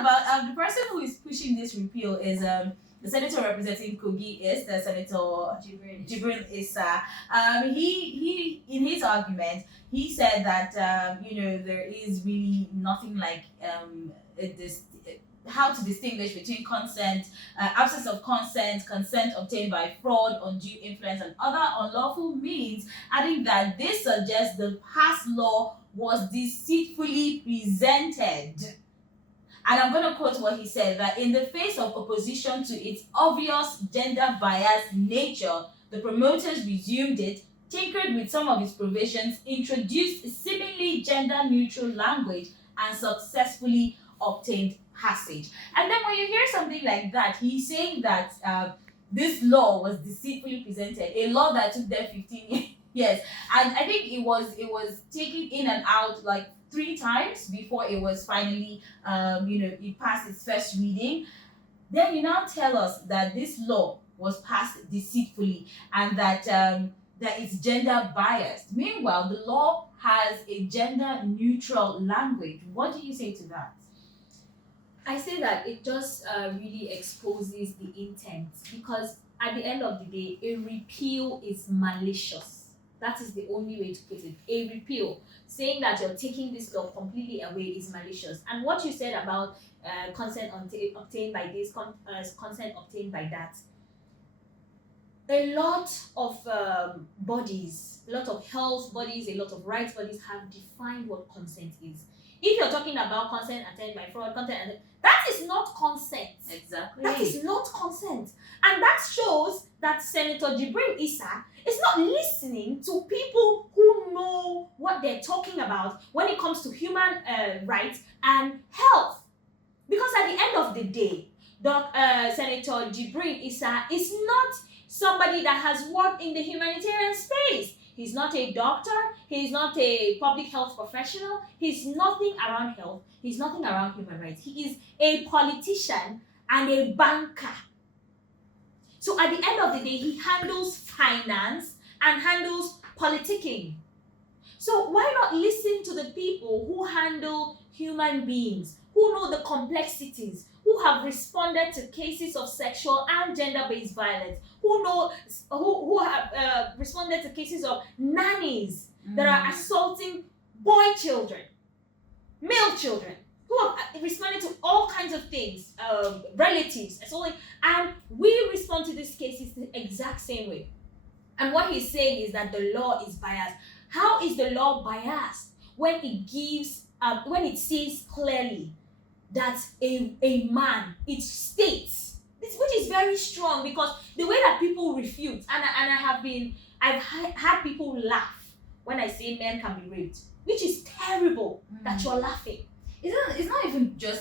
about the person who is pushing this repeal is the senator representing Kogi is the Senator Jibrin Isah. He in his argument he said that there is really nothing like how to distinguish between consent, absence of consent, consent obtained by fraud, undue influence, and other unlawful means, adding that this suggests the past law was deceitfully presented. And I'm going to quote what he said, that in the face of opposition to its obvious gender-biased nature, the promoters resumed it, tinkered with some of its provisions, introduced seemingly gender-neutral language, and successfully obtained passage. And then when you hear something like that, he's saying that this law was deceitfully presented, a law that took them 15 years. And I think it was taken in and out like 3 times before it was finally, it passed its first reading. Then you now tell us that this law was passed deceitfully and that it's gender biased. Meanwhile, the law has a gender neutral language. What do you say to that? I say that it just really exposes the intent, because at the end of the day, a repeal is malicious. That is the only way to put it. A repeal, saying that you're taking this law completely away, is malicious. And what you said about consent obtained by this, consent obtained by that, a lot of bodies, a lot of health bodies, a lot of rights bodies have defined what consent is. If you're talking about consent obtained by fraud, that is not consent. Exactly. That is not consent. And that shows that Senator Jibrin Isah is not listening to people who know what they're talking about when it comes to human rights and health. Because at the end of the day, Senator Jibrin Isah is not somebody that has worked in the humanitarian space. He's not a doctor. He's not a public health professional. He's nothing around health. He's nothing around human rights. He is a politician and a banker. So at the end of the day, he handles finance and handles politicking. So why not listen to the people who handle human beings, who know the complexities, who have responded to cases of sexual and gender-based violence, who have responded to cases of nannies that are assaulting boy children, male children, who have responded to all kinds of things, relatives, and we respond to these cases the exact same way. And what he's saying is that the law is biased. How is the law biased when it gives, when it says clearly that a man, it states, which is very strong, because the way that people refute, and I've had people laugh when I say men can be raped, which is terrible that you're laughing. It's not even just